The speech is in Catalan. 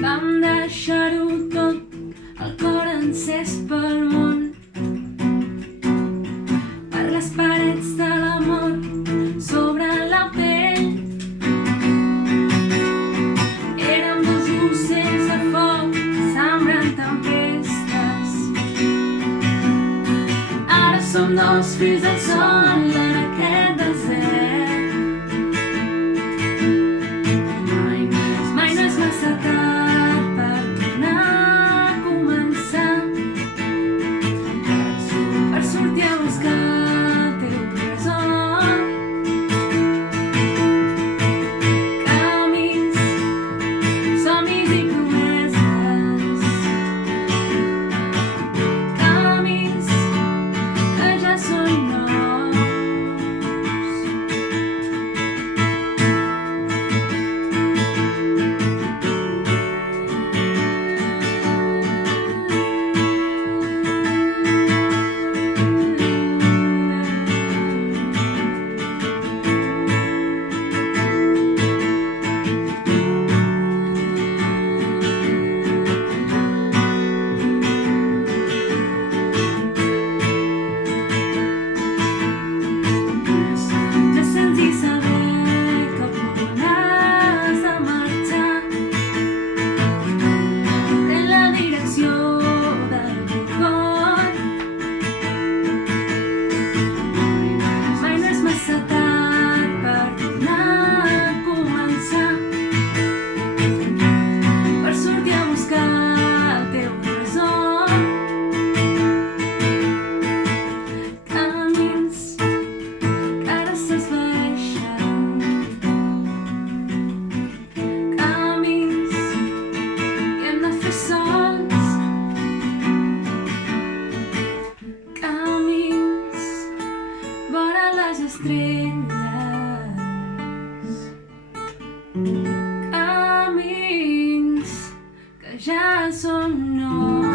Vam deixar-ho tot, el cor encès pel món, per les parets de l'amor, sobre la pell. Érem dos ocells de foc, sembrant tempestes. Ara som dos fills del sol en aquest desert. Mai no és massa tard per tornar a començar, per sortir a buscar el teu tresor. Camins, somnis i promeses, camins que ja són nous. Ja és senzill saber cap on has de marxar. Pren la direcció del teu cor. Mai no és massa tard per tornar a començar, per sortir a buscar el teu tresor. Camins que ara s'esvaeixen, camins que hem de fer sols, camins vora les estrelles, camins que ja són nous.